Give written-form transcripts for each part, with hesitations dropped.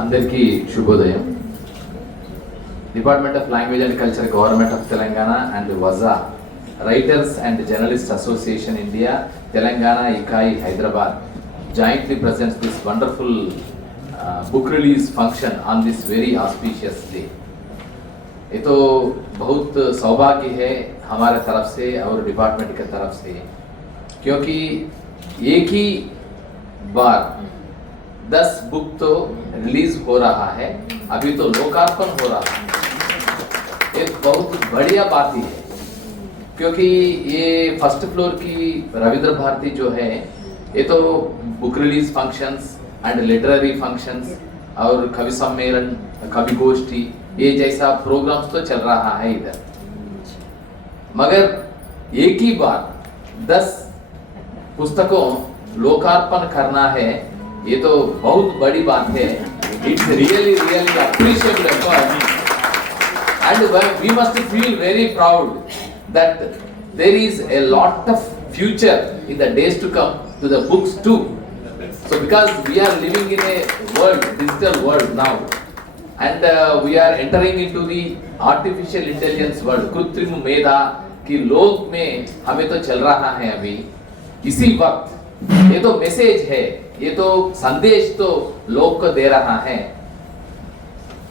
అందరికీ శుభోదయం. Department of Language and Culture, Government of Telangana and WAZA, Writers and Journalists Association India, Telangana Ikai Hyderabad jointly presents this wonderful book release function on this very auspicious day. ये तो बहुत सौभाग्य है हमारे तरफ से और डिपार्टमेंट की तरफ से, क्योंकि एक ही बार 10 बुक तो रिलीज हो रहा है, अभी तो लोकार्पण हो रहा है. एक बहुत बढ़िया बात ही है, क्योंकि ये फर्स्ट फ्लोर की रविंद्र भारती जो है, ये तो book release functions and literary functions और कवि सम्मेलन, कवि गोष्ठी, ये जैसा प्रोग्राम्स तो चल रहा है इधर. मगर एक ही बार 10 पुस्तकों लोकार्पण करना है, ये तो बहुत बड़ी बात है. It's really appreciable effort and we must feel very proud that there is a lot of future in the days to come to the books too. So because we are living in a world, digital world now, and we are entering into the artificial intelligence world, कृत्रिम मेधा की लोक में हमें तो चल रहा है अभी. इसी वक्त ये तो मैसेज है, ये तो संदेश तो लोग को दे रहा है.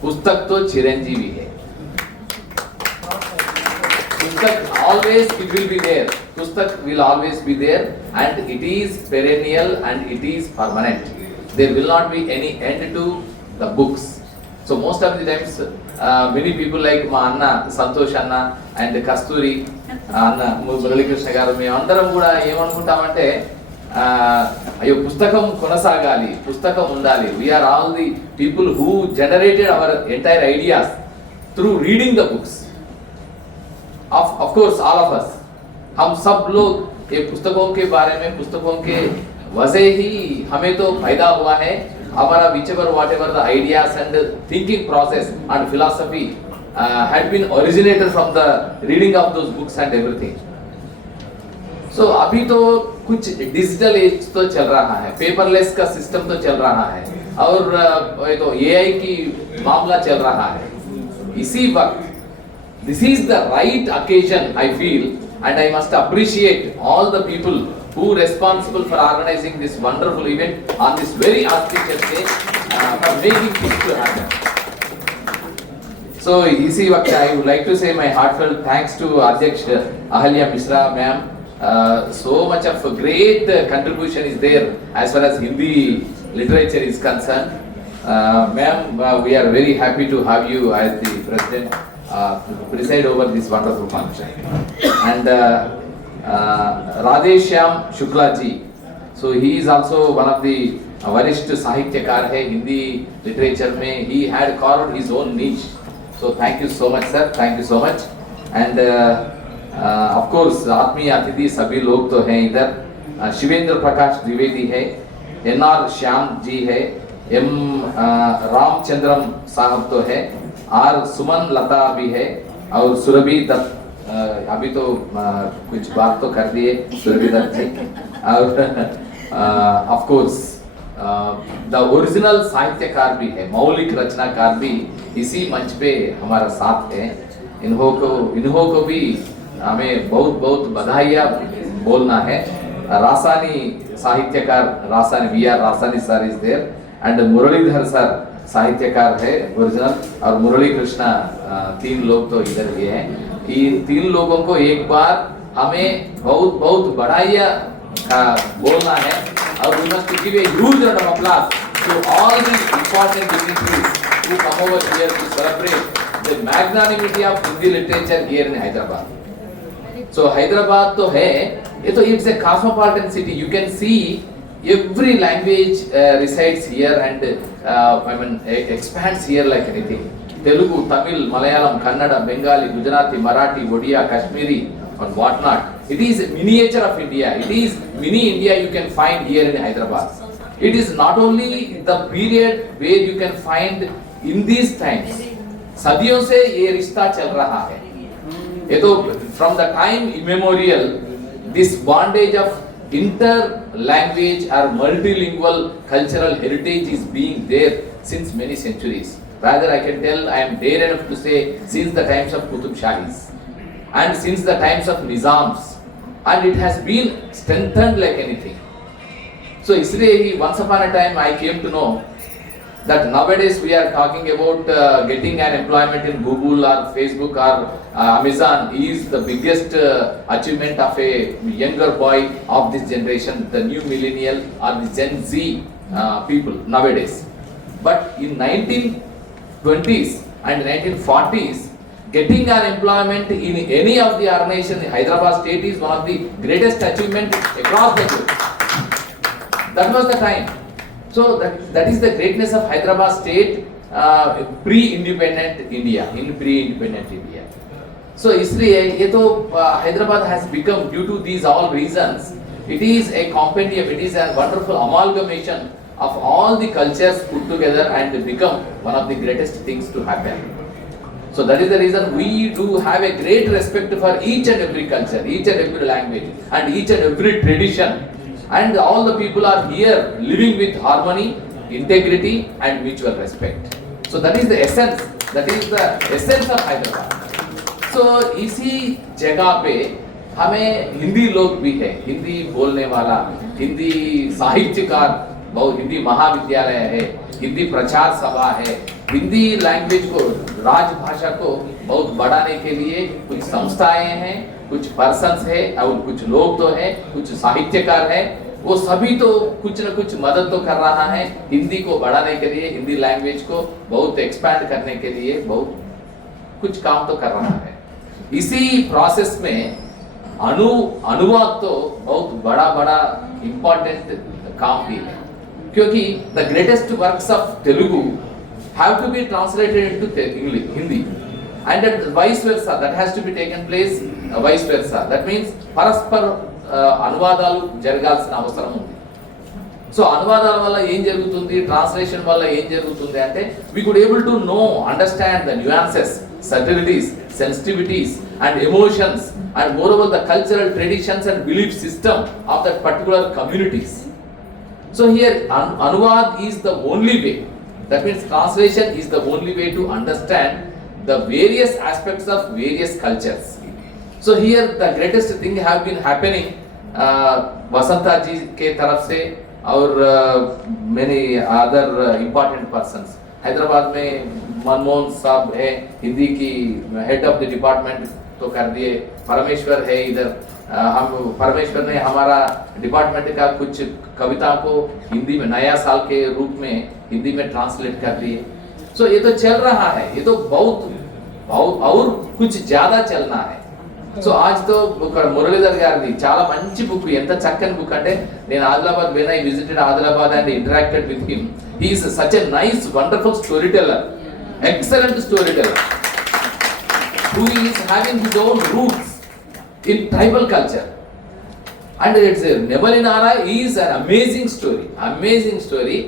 पुस्तक तो चिरंजीवी है. Pustak always it will be there. Pustak will always be there, and it is perennial and it is permanent. There will not be any end to the books. So most of the times, many people like ma Anna, Santosh Anna and Kasturi Anna, Murali Krishna garu, me andaram kuda emanuntamante అయ్యో పుస్తకం కొనసాగాలి, పుస్తకం ఉండాలి. We are all the people who generated our entire ideas through reading the books. Of course all of us, हम सब लोग ये पुस्तकों के बारे में, पुस्तकों के वजह ही हमें तो फायदा हुआ है. हमारा whatever the ideas and thinking process and philosophy had been originated from the reading of those books and everything. So अभी तो कुछ डिजिटल एज तो चल रहा है, पेपरलेस का सिस्टम तो चल रहा है, और ये तो एआई की मामला चल रहा है. इसी वक्त this is the right occasion, I feel, and I must appreciate all the people who responsible for organizing this wonderful event on this very auspicious day, for making things to happen. So इसी वक्त I would like to say my heartfelt thanks to Adhyaksh Ahalya Mishra ma'am. So much of a great contribution is there as far as Hindi literature is concerned. Ma'am, we are very happy to have you as the president preside over this wonderful function. And Radheshyam Shukla ji, so he is also one of the वरिष्ठ साहित्यकार है Hindi literature में. He had carved his own niche. So thank you so much sir, thank you so much. And of course आत्मीय अतिथि सभी लोग तो हैं इधर. शिवेंद्र प्रकाश द्विवेदी है, एनआर श्याम जी है, एम रामचंद्रम साहब तो है, आर सुमन लता भी है, और सुरभि दत्त अभी तो कुछ बात तो कर दिए सुरभि दत्त जी. और ऑफ कोर्स द ओरिजिनल साहित्यकार भी है, मौलिक रचनाकार भी इसी मंच पे हमारा साथ है. इन्हों को भी हमें बहुत बधाइयाँ बोलना है. रासानी साहित्यकार Rasani we are Rasani sir is there, and Muralidhar sir साहित्यकार है ओरिजिनल, और मुरली कृष्णा, 3 लोग तो इधर ये हैं. इन 3 लोगों को एक बार हमें बहुत बधाइयाँ बोलना है. और we must give a huge round of applause to all the important dignitaries who come over here to celebrate the magnanimity of Hindi literature here in Hyderabad. So Hyderabad तो है, ये तो it's a cosmopolitan city. You can see every language resides here and I mean expands here like anything. Telugu, Tamil, Malayalam, Kannada, Bengali, Gujarati, Marathi, Odia, Kashmiri, and whatnot. It is a miniature of India. It is mini India you can find here in Hyderabad. It is not only the period where you can find in these times. सदियों से ये रिश्ता चल रहा है. ये तो from the time immemorial, this bondage of inter-language or multilingual cultural heritage is being there since many centuries. Rather, I can tell, I am dare enough to say, since the times of Qutub Shahis and since the times of Nizams, and it has been strengthened like anything. So, इसलिए once upon a time I came to know that nowadays we are talking about getting an employment in Google or Facebook or Amazon is the biggest achievement of a younger boy of this generation, the new millennial or the Gen Z people nowadays. But in 1920s and 1940s, getting an employment in any of the organization in Hyderabad state is one of the greatest achievement across the globe. That was the time. So that is the greatness of Hyderabad state pre-independent India, in pre-independent India. So इसलिए ये तो Hyderabad has become, due to these all reasons, it is a compendium, it is a wonderful amalgamation of all the cultures put together and become one of the greatest things to happen. So that is the reason we do have a great respect for each and every culture, each and every language and each and every tradition. And all the people are here living with harmony, integrity and mutual respect. So that is the essence of Hyderabad. So इसी जगह पे हमें हिंदी लोग भी है, हिंदी बोलने वाला, हिंदी साहित्यकार, बहुत हिंदी महाविद्यालय है, हिंदी प्रचार सभा है, हिंदी लैंग्वेज को, राजभाषा को बहुत बढ़ाने के लिए कुछ संस्थाएं हैं, कुछ पर्सन्स है और कुछ लोग तो है, कुछ साहित्यकार है, वो सभी तो कुछ न कुछ मदद तो कर रहा है हिंदी को बढ़ाने के लिए, हिंदी लैंग्वेज को बहुत एक्सपैंड करने के लिए बहुत कुछ काम तो कर रहा है. इसी प्रोसेस में अनुवाद तो बहुत बड़ा इम्पोर्टेंट काम भी है, क्योंकि the greatest works of Telugu have to be translated into English, Hindi, and vice versa, that has to be taken place vice versa. That means పరస్పర అనువాదాలు జరగాల్సిన అవసరం ఉంది. సో అనువాదాల వల్ల ఏం జరుగుతుంది, ట్రాన్స్లేషన్ వల్ల ఏం జరుగుతుంది అంటే we could able to know, understand the nuances, subtleties, sensitivities and emotions and moreover the cultural traditions and belief system of that particular communities. So here anuvad is the only way. That means translation is the only way to understand the various aspects of various cultures. So here the greatest thing have been happening Vasanta ji के तरफ से और many other important persons. Hyderabad में मनमोहन साहब है, हिंदी की head of the department तो कर दिए, परमेश्वर है इधर, हम परमेश्वर ने हमारा डिपार्टमेंट का कुछ कविता को हिंदी में नया साल के रूप में हिंदी में ट्रांसलेट कर दिए. सो ये तो चल रहा है, ये तो बहुत और कुछ ज्यादा चलना है. సో आज तो మురళీధర్ గారిది చాలా మంచి బుక్, ఎంత చక్కని బుక్ అంటే నేను Adilabad when I visited Adilabad and interacted with him, he is such a nice wonderful story teller, excellent story teller who is having his own roots in tribal culture, and it's Nebali Nara is an amazing story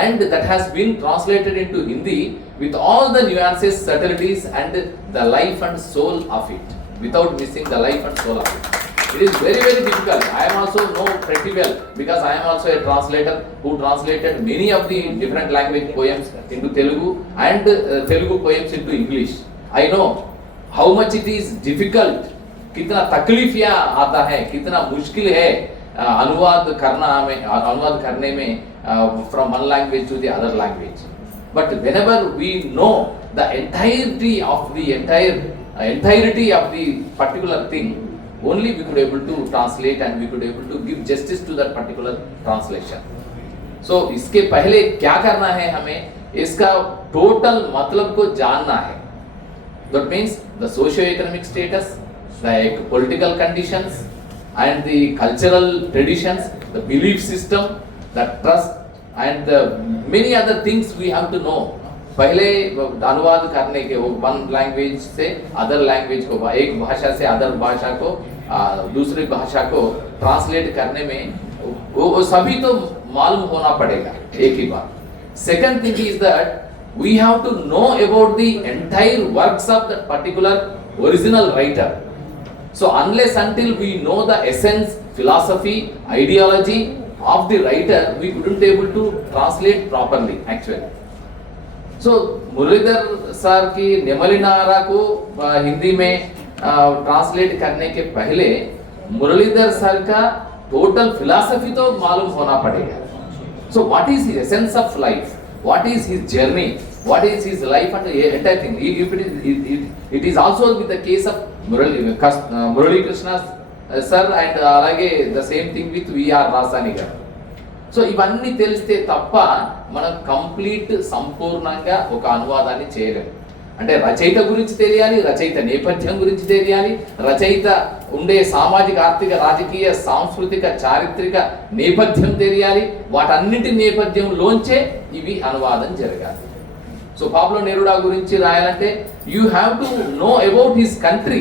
and that has been translated into Hindi with all the nuances, subtleties and the life and soul of it, without missing the life and soul of it. It is very difficult. I am also know pretty well because I am also a translator who translated many of the different language poems into Telugu and Telugu poems into English. I know how much it is difficult, कितना तकलीफियां आता है, कितना मुश्किल है अनुवाद करने में from one language to the other language. But whenever we know the entirety of the particular thing, only we could able to translate and we could able to give justice to that particular translation. So इसके पहले क्या करना है, हमें इसका total मतलब को जानना है. That means the socio-economic status, the political conditions and the cultural traditions, the belief system, the trust and the many other things we have to know. पहले अनुवाद करने के वो वन लैंग्वेज से अदर लैंग्वेज को, एक भाषा से अदर भाषा को, दूसरी भाषा को ट्रांसलेट करने में वो सभी तो मालूम होना पड़ेगा एक ही बार. Second thing is that we have to know about the entire works of that particular original writer. So unless until we know the essence, philosophy, ideology of the writer, we couldn't able to translate properly actually. So Muralidhar sir की namely नारा को हिंदी में translate करने के पहले Muralidhar sir का total philosophy तो मालूम होना पड़ेगा. So what is his essence of life? What is his journey? What is his life and entire thing? If it is also with the case of Murali Krishna sir and alage the same thing with V.R. Rasani garu. So ఇవన్నీ తెలిస్తే తప్ప మనం complete సంపూర్ణంగా ఒక అనువాదాన్ని చేయలేము. అంటే రచయిత గురించి తెలియాలి, రచయిత నేపథ్యం గురించి తెలియాలి, రచయిత ఉండే సామాజిక, ఆర్థిక, రాజకీయ, సాంస్కృతిక, చారిత్రక నేపథ్యం తెలియాలి. వాటన్నిటి నేపథ్యంలోంచే ఇవి అనువాదం జరగాలి. సో పాబ్లో నెరూడా గురించి రాయాలంటే you have to know about his country,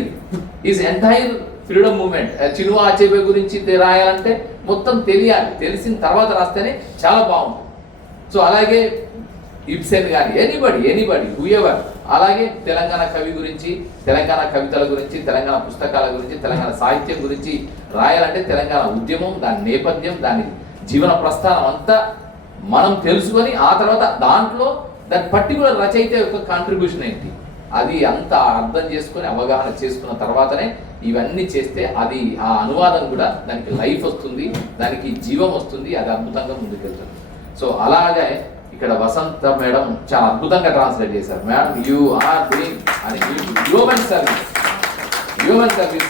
his entire freedom movement. Chinua Achebe గురించి రాయాలంటే మొత్తం తెలియాలి, తెలిసిన తర్వాత రాస్తేనే చాలా బాగుంటుంది. సో అలాగే ఇబ్సెన్ కానీ ఎనీబడి హూఎవర్. అలాగే తెలంగాణ కవి గురించి, తెలంగాణ కవితల గురించి, తెలంగాణ పుస్తకాల గురించి, తెలంగాణ సాహిత్యం గురించి రాయాలంటే తెలంగాణ ఉద్యమం, దాని నేపథ్యం, దాని జీవన ప్రస్థానం అంతా మనం తెలుసుకొని ఆ తర్వాత దాంట్లో దాని పర్టికులర్ రచయిత యొక్క కాంట్రిబ్యూషన్ ఏంటి అది అంతా అర్థం చేసుకొని అవగాహన చేసుకున్న తర్వాతనే ఇవన్నీ చేస్తే అది ఆ అనువాదం కూడా దానికి లైఫ్ వస్తుంది, దానికి జీవం వస్తుంది, అది అద్భుతంగా ముందుకెళ్తుంది. సో అలాగే ఇక్కడ వసంత మేడం చాలా అద్భుతంగా ట్రాన్స్లేట్ చేశారు. మేడం యూ ఆర్ డూయింగ్ అని human service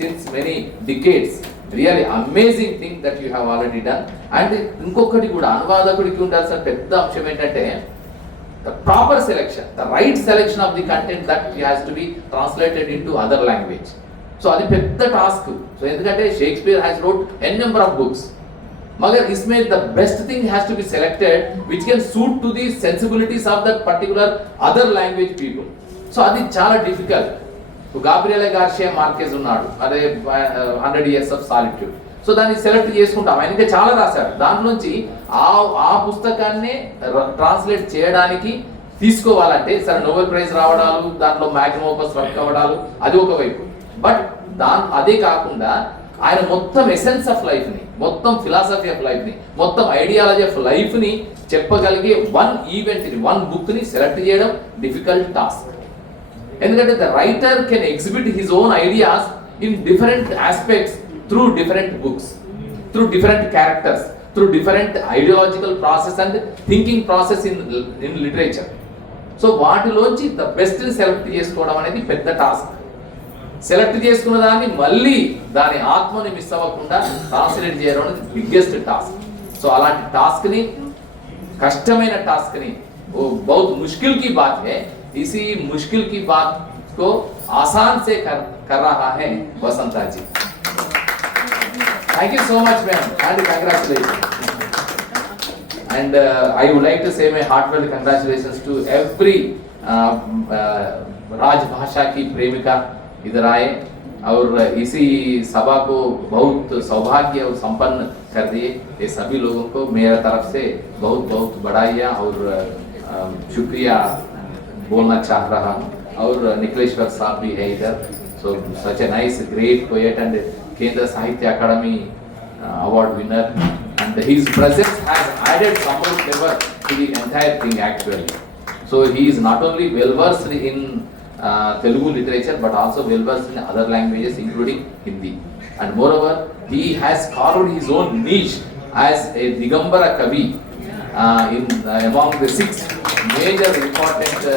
since many decades, really amazing thing that you have already done. And ఇంకొకటి కూడా అనువాదకుడికి ఉండాల్సిన పెద్ద అంశం ఏంటంటే the proper selection, the right selection of the content that has to be translated into other language. So adi pedda task. So endukante Shakespeare has wrote n number of books, magar isme the best thing has to be selected which can suit to the sensibilities of that particular other language people. So adi chaala difficult. So Gabriel Garcia Marquez unnadu, ade 100 years of solitude. So దాన్ని select చేసుకుంటాం, ఆయనకే చాలా రాశారు. దాంట్లోంచి ఆ పుస్తకాన్ని translate చేయడానికి తీసుకోవాలంటే సరే నోబెల్ ప్రైజ్ రావడాలు, దాంట్లో మ్యాగ్నమ్ ఓపస్ వర్క్ అవ్వడాలు అది ఒకవైపు. బట్ అదే కాకుండా ఆయన మొత్తం ఎసెన్స్ ఆఫ్ లైఫ్ని, మొత్తం ఫిలాసఫీ ఆఫ్ లైఫ్ని, మొత్తం ఐడియాలజీ ఆఫ్ లైఫ్ని చెప్పగలిగే వన్ ఈవెంట్ని, వన్ బుక్ని సెలెక్ట్ చేయడం డిఫికల్ట్ టాస్క్. ఎందుకంటే the writer can exhibit his own ideas in different aspects through different books, through different characters, through different ideological process and thinking process in literature. So వాటిలోంచి the best select చేసుకోవడం అనేది పెద్ద task. Select చేసుకున్న దాన్ని మళ్ళీ దాని ఆత్మని miss అవ్వకుండా ట్రాన్స్లేట్ చేయడం అనేది బిగ్గెస్ట్ టాస్క్. సో అలాంటి టాస్క్ని, కష్టమైన టాస్క్ని, बहुत मुश्किल की बात है, इसी मुश्किल की बात को आसान से कर रहा है वसंता जी. Thank you so much, ma'am, and congratulations. And I would like to say my heartfelt congratulations to every राजभाषा की प्रेमिका इधर आए और इसी सभा को बहुत सौभाग्य और संपन्न कर दिए. ये सभी लोगों को मेरा तरफ से बहुत बहुत बधाइयाँ और शुक्रिया बोलना चाह रहा हूँ. और निखिलेश्वर साहब भी है इधर. So such a nice great poet and Kendra Sahitya Academy award winner, and his presence has added some more flavor to the entire thing actually. So he is not only well versed in Telugu literature but also well versed in other languages including Hindi, and moreover he has carved his own niche as a Digambara Kavi in among the 6 major important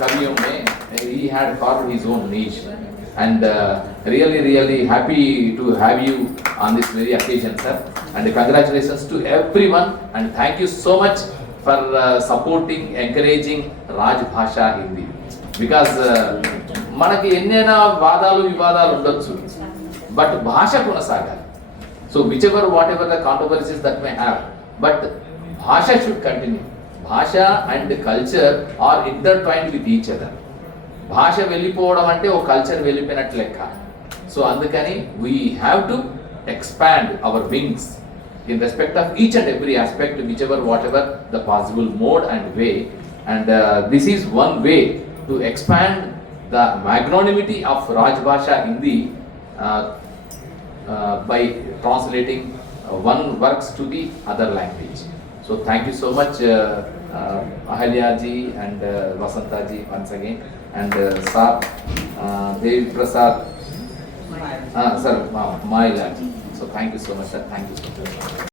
Kaviyom mein he had carved his own niche. And really happy to have you on this very occasion, sir, and congratulations to everyone, and thank you so much for supporting, encouraging Rajbhasha Hindi, because మనకి ఎన్నైనా వాదాలు వివాదాలు ఉండొచ్చు but భాష కొనసాగాలి. So whatever the controversies that may have, but భాష should continue. భాష and culture are intertwined with each other. భాష వెళ్ళిపోవడం అంటే ఓ కల్చర్ వెళ్ళిపోయినట్లు లెక్క. సో అందుకని we have to expand hour wings in respect of each and every aspect, what ever the possible mode and way. And this is one way to expand the magnanimity of Rajbhasha Hindi by translating one works to the other language. So thank you so much, Ahalya ji and Vasanta ji once again, and Sir Devi Prasad, Sir Maila ji. So thank you so much, sir. Thank you so much.